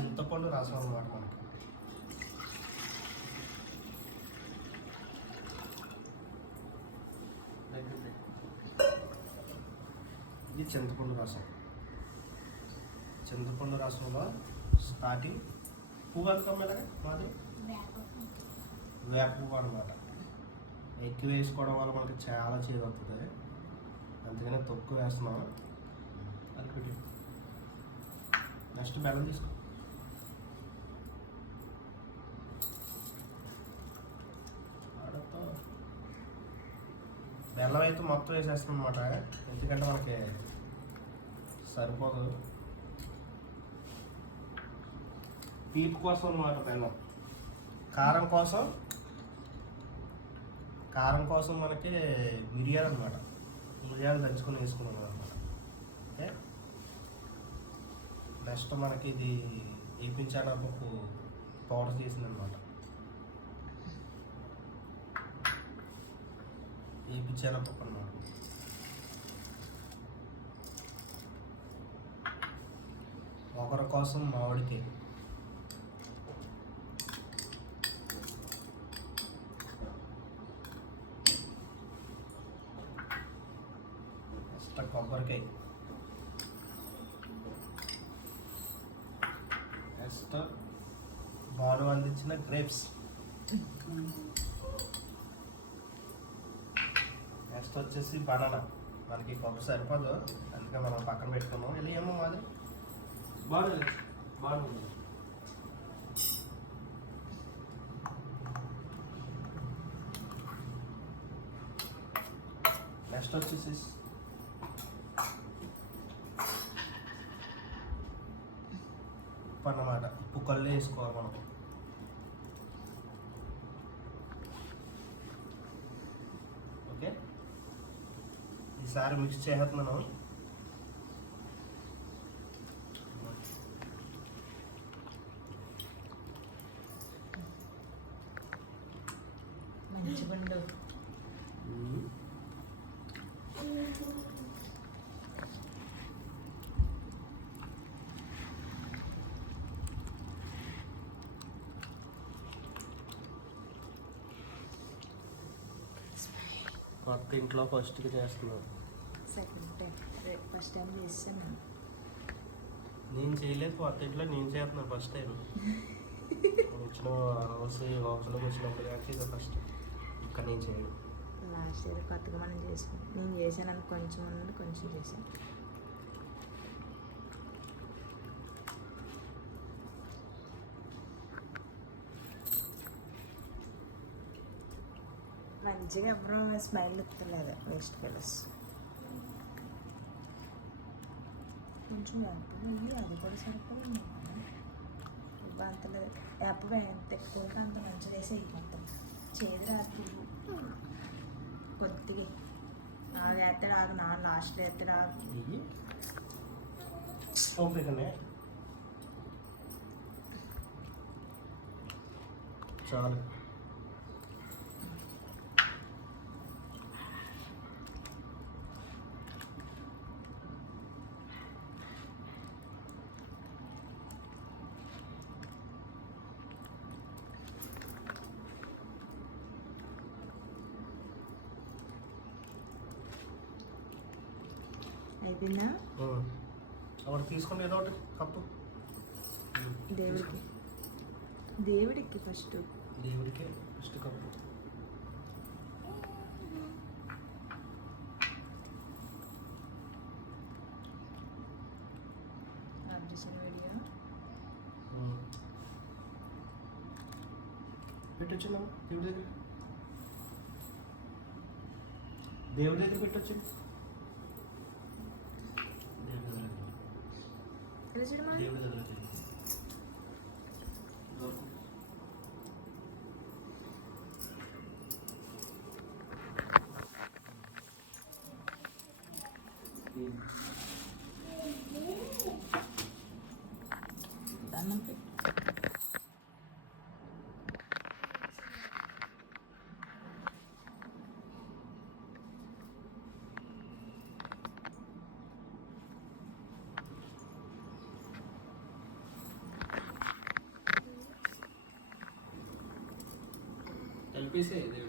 చింతపండు రసం అన్నమాట మనకి. ఇది చింతపండు రసం. చింతపండు రసంలో స్టార్టింగ్ పువ్వు అనుకోమేలాగా మాది వేప పువ్వు అనమాట. ఎక్కువ వేసుకోవడం వల్ల మనకి చాలా చేదు వస్తుంది, అందుకనే తక్కువ వేస్తున్నాం. అది పెట్టి నెక్స్ట్ బెల్లం తీసుకో. బెల్లం అయితే మొత్తం వేసేస్తాం అనమాట, ఎందుకంటే మనకి సరిపోదు. తీపి కోసం అనమాట బెల్లం. కారం కోసం మనకి మిరియాలు అనమాట, మిరియాలు దంచుకొని వేసుకున్నాం అనమాట. ఓకే, నెక్స్ట్ మనకి ఇది వేపించడానికి పౌడర్ చేసిందనమాట. వేపించానప్పకు అనమాట. ఒకరి కోసం మామిడికాయ, కొబ్బరికాయ, నెక్స్ట్ బాను అందించిన గ్రేప్స్, నెక్స్ట్ వచ్చేసి బనానా. మనకి కొబ్బరి సరిపోదు, అందుకే మనం పక్కన పెట్టుకున్నాం. ఇలా ఏమో మాది బాగుంది. నెక్స్ట్ వచ్చేసి ఉప్పు అన్నమాట. ఉప్పు కళ్ళు వేసుకోవాలి మనం. ఓకే, ఈసారి మిక్స్ చేస్తున్నాను. మంచిగుండు. కొత్త ఇంట్లో ఫస్ట్గా చేస్తున్నాను. ఫస్ట్ టైం చేస్తాను. నేను చేయలేదు, కొత్త ఇంట్లో నేను చేస్తున్నాను ఫస్ట్ టైం. వచ్చిన హౌస్లోకి వచ్చినప్పుడు కానీ ఇది ఫస్ట్. ఇక్కడ నేను చేయను. లాస్ట్ ఇయర్ కొత్తగా మనం చేసుకున్నాం. నేను చేశాను కొంచెం ఉన్నది, కొంచెం చేశాను. మంచిగా ఎవరో స్మైల్ ఇస్తలేదు. వేస్ట్ కలర్స్ కొంచెం వేప అది కూడా సరిపోయింది. అంతలేదు వేప ఎంత ఎక్కువ అంత మంచిగా వేసి మొత్తం చేదు రాత్రి కొద్దిగా వేస్తే రాదు. నా లాస్ట్లో వేస్తే రాదు. చాలు. అయిపోయిందా? అప్పుడు తీసుకుని ఏదో ఒకటి కప్పు దేవుడికి ఫస్ట్ కప్పు. వీడియో పెట్టొచ్చిందా? దేవుడి దగ్గర పెట్టొచ్చింది. దేవుడి దగ్గర దండం పెట్టు. కలిపేసే దేవుడికి